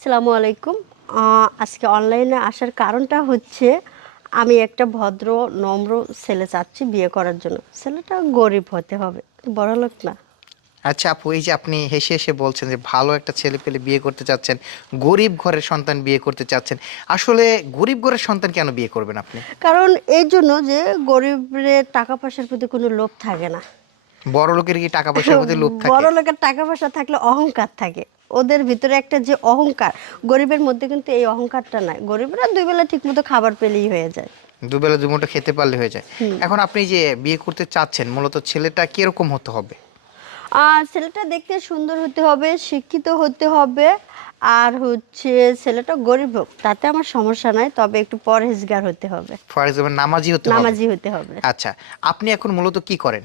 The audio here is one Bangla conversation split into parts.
সালামু আলাইকুম আজকে অনলাইনে আসার কারণটা হচ্ছে আমি একটা ভদ্র নম্র ছেলে চাচ্ছি বিয়ে করার জন্য। ছেলেটা গরিব হতে হবে বড় লোক না। আচ্ছা আপু এই যে আপনি হেসে হেসে বলছেন যে ভালো একটা ছেলে পেলে বিয়ে করতে চাচ্ছেন গরিব ঘরের সন্তান বিয়ে করতে চাচ্ছেন আসলে গরিব ঘরের সন্তান কেন বিয়ে করবেন আপনি? কারণ এই জন্য যে গরিবের টাকা পয়সার প্রতি কোনো লোভ থাকে না। বড় লোকের কি টাকা পয়সার প্রতি লোভ থাকে? বড় লোকের টাকা পয়সা থাকলে অহংকার থাকে। ওদের ভিতরে একটা যে অহংকার গরিবের মধ্যে কিন্তু এই অহংকারটা নাই। গরিবরা দুই বেলা ঠিক মতো খাবার পেলেই হয়ে যায়। দুবেলা দুমুটো খেতে পারলে হয়ে যায়। এখন আপনি যে বিয়ে করতে চাচ্ছেন মূলত ছেলেটা কীরকম হতে হবে? আর ছেলেটা দেখতে সুন্দর হতে হবে শিক্ষিত হতে হবে আর হচ্ছে ছেলেটা গরিব হোক তাতে আমার সমস্যা নাই তবে একটু পরহেজগার হতে হবে। ফর এক্সাম্পল নামাজি হতে হবে? নামাজি হতে হবে। আচ্ছা আপনি এখন মূলত কি করেন?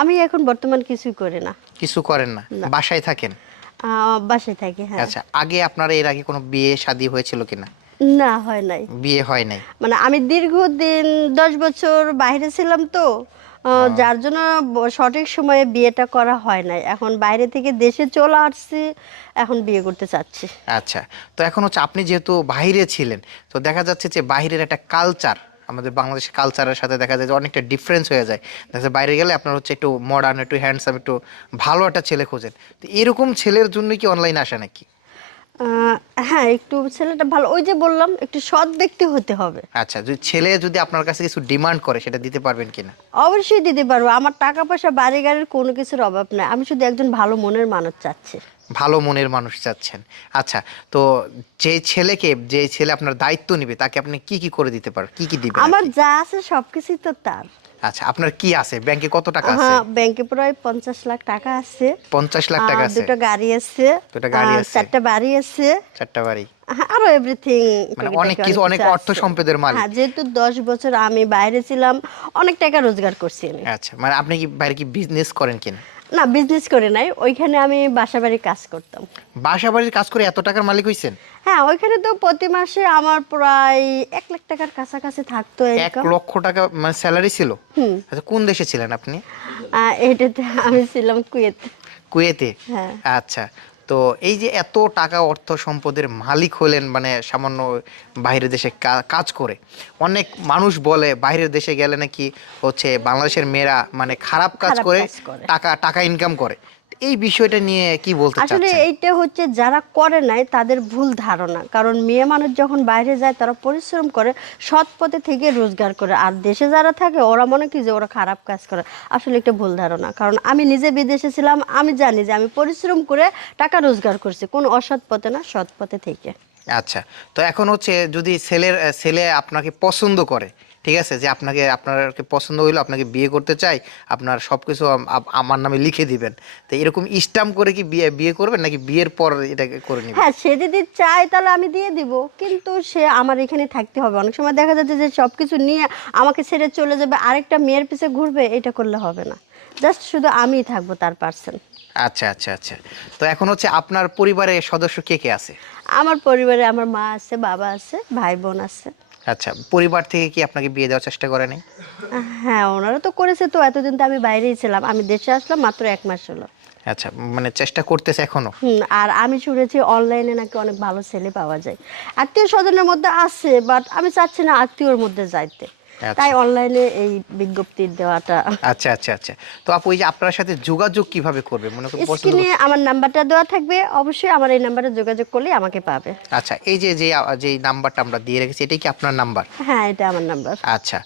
আমি এখন বর্তমান কিছুই করি না। কিছু করেন না। বাসায় থাকেন? বাসায় থাকি হ্যাঁ। আচ্ছা আগে আপনার এর আগে কোনো বিয়ে শাদী হয়েছিল কিনা? না হয় নাই। বিয়ে হয় নাই? মানে আমি দীর্ঘদিন দশ বছর বাইরে ছিলাম তো যার জন্য সঠিক সময়ে বিয়েটা করা হয় নাই। এখন বাইরে থেকে দেশে চলে আসছি এখন বিয়ে করতে চাচ্ছি। আচ্ছা তো এখন হচ্ছে আপনি যেহেতু বাইরে ছিলেন তো দেখা যাচ্ছে যে বাইরের একটা কালচার আমাদের বাংলাদেশের কালচারের সাথে দেখা যায় যে অনেকটা ডিফারেন্স হয়ে যায়। দেখা যায় বাইরে গেলে আপনার হচ্ছে একটু মডার্ন একটু হ্যান্ডসাম একটু ভালো একটা ছেলে খোঁজেন। তো এরকম ছেলের জন্য কি অনলাইনে আসে নাকি? হ্যাঁ একটু ছেলেটা ভালো। ওই যে বললাম একটু সৎ ব্যক্তি হতে হবে। আচ্ছা যদি ছেলে যদি আপনার কাছে কিছু ডিমান্ড করে সেটা দিতে পারবেন কিনা? অবশ্যই দিতে পারব। আমার টাকা পয়সা বাড়ি গাড়ির কোনো কিছুর অভাব নাই। আমি শুধু একজন ভালো মনের মানুষ চাচ্ছি। ভালো মনের মানুষ চাচ্ছেন আচ্ছা তো যে ছেলেকে যে ছেলে আপনার দায়িত্ব নেবে তাকে আপনি কি কি করে দিতে পারেন কি কি দিবেন আমার যা আছে সবকিছুই তো তার। আচ্ছা আপনার কি আছে? ব্যাংকে কত টাকা আছে? হ্যাঁ ব্যাংকে প্রায় পঞ্চাশ লাখ টাকা আছে। পঞ্চাশ লাখ টাকা আছে। দুটো গাড়ি আছে। দুটো গাড়ি আছে। চারটা বাড়ি আছে। চারটা বাড়ি। হ্যাঁ, আরও এভরিথিং মানে অনেক কিছু অনেক অর্থ সম্পদের মালিক। হ্যাঁ যেহেতু দশ বছর আমি বাইরে ছিলাম অনেক টাকা রোজগার করছি আমি। আচ্ছা মানে আপনি কি বাইরে কি বিজনেস করেন কিনা? না বিজনেস করে নাই ওইখানে আমি বাসাবাড়ির কাজ করতাম। বাসাবাড়ির কাজ করে এত টাকার মালিক হইছেন? হ্যাঁ ওইখানে তো প্রতি মাসে আমার প্রায় এক লাখ টাকার কাছাকাছি থাকতো এক লক্ষ টাকা মানে স্যালারি ছিল? আচ্ছা কোন দেশে ছিলেন আপনি? এটাতে আমি ছিলাম কুয়েতে। কুয়েতে? হ্যাঁ। আচ্ছা তো এই যে এত টাকা অর্থ সম্পদের মালিক হলেন মানে সামান্য বাইরের দেশে কাজ করে অনেক মানুষ বলে বাইরের দেশে গেলে নাকি হচ্ছে বাংলাদেশের মেয়েরা মানে খারাপ কাজ করে। টাকা টাকা ইনকাম করে এই বিষয়টা নিয়ে কি বলতে আসলে এইটা হচ্ছে যারা করে নাই তাদের ভুল ধারণা। কারণ মেয়ে মানুষ যখন বাইরে যায় তারা পরিশ্রম করে সৎ পথে থেকে রোজগার করে। আর দেশে যারা থাকে ওরা মনে কি যে ওরা খারাপ কাজ করে? আসলে একটা ভুল ধারণা। কারণ আমি নিজে বিদেশে ছিলাম আমি জানি যে আমি পরিশ্রম করে টাকা রোজগার করছি। কোন অসৎ পথে না সৎ পথে থেকে। আচ্ছা তো এখন হচ্ছে যদি ছেলের ছেলে আপনাকে পছন্দ করে ঠিক আছে? যে আপনাকে আপনাকে পছন্দ হইল আপনাকে বিয়ে করতে চাই আপনার সব কিছু আমার নামে লিখে দিবেন। তো এরকম স্টাম্প করে কি বিয়ে বিয়ে করবেন নাকি বিয়ের পর এটাকে করে নেবেন? হ্যাঁ সে যদি চায় তাহলে আমি দিয়ে দিব। কিন্তু সে আমার এখানে থাকতে হবে। অনেক সময় দেখা যাচ্ছে যে সব কিছু নিয়ে আমাকে ছেড়ে চলে যাবে আরেকটা মেয়ের পিছে ঘুরবে এটা করলে হবে না। জাস্ট শুধু আমিই থাকব তার পার্সন আচ্ছা আচ্ছা আচ্ছা। তো এখন হচ্ছে আপনার পরিবারের সদস্য কে কে আছে? আমার পরিবারে আমার মা আছে বাবা আছে ভাই বোন আছে। আচ্ছা পরিবার থেকে কি আপনাকে বিয়ে দেওয়ার চেষ্টা করেনি নাই? হ্যাঁ ওনারা তো করেছে তো এতদিন তো আমি বাইরেই ছিলাম। আমি দেশে আসলাম মাত্র এক মাস হলো। আচ্ছা মানে চেষ্টা করতেছে এখনও? আর আমি শুনেছি অনলাইনে নাকি অনেক ভালো ছেলে পাওয়া যায়। আত্মীয় স্বজনের মধ্যে আছে বাট আমি চাচ্ছি না আত্মীয়র মধ্যে যাইতে। তাই অনলাইনে এই বিজ্ঞপ্তি দেওয়াটা। আচ্ছা আচ্ছা আচ্ছা। তো আপু এই যে আপনার সাথে যোগাযোগ কীভাবে করবে? মনে করেন স্ক্রিনে আমার নাম্বারটা দেওয়া থাকবে। অবশ্যই আমার এই নাম্বারে যোগাযোগ করলে আমাকে পাবে। আচ্ছা এই যে যে যে নাম্বারটা আমরা দিয়ে রেখেছি এটা কি আপনার নাম্বার? হ্যাঁ এটা আমার নাম্বার। আচ্ছা